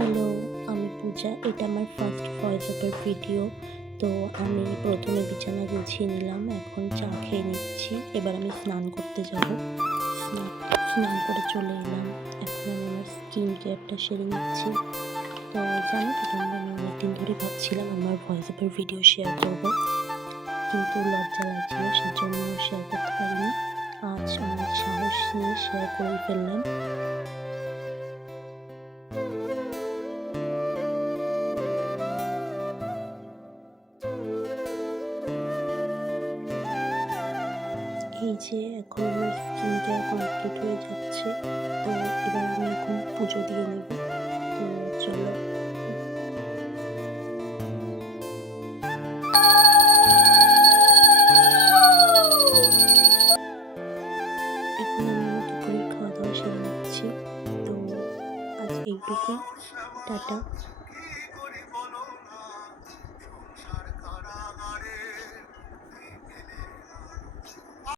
Hello, আমি পূজা। এটা আমার ফার্স্ট ভয়েস ওভার ভিডিও। তো আমি প্রথমে বিছানা গুছিয়ে নিলাম। এখন চা খেয়ে নিচ্ছি। এবার আমি স্নান করতে যাব। স্নান স্নান করে চলে এলাম। এখন আমি আমার স্কিন কেয়ারটা সেরে নিচ্ছি। তো জানো তো তোমরা, আমি অনেকদিন ধরে ভাবছিলাম আমার ভয়েস ওভার ভিডিও শেয়ার করব, কিন্তু লজ্জা লাগছিল, সেজন্য শেয়ার করতে পারিনি। আজ অনেক সাহস নিয়ে শেয়ার করে ফেললাম। এই যে এখন আমার স্কিন কেয়ার কমপ্লিট হয়ে যাচ্ছে। তো এবার আমি এখন পুজো দিয়ে নেব। তো চলো। এখন আমি আমার দুপুরের খাওয়া দাওয়া সেরে নিচ্ছি। তো আজ এইটুকুই। টাটা।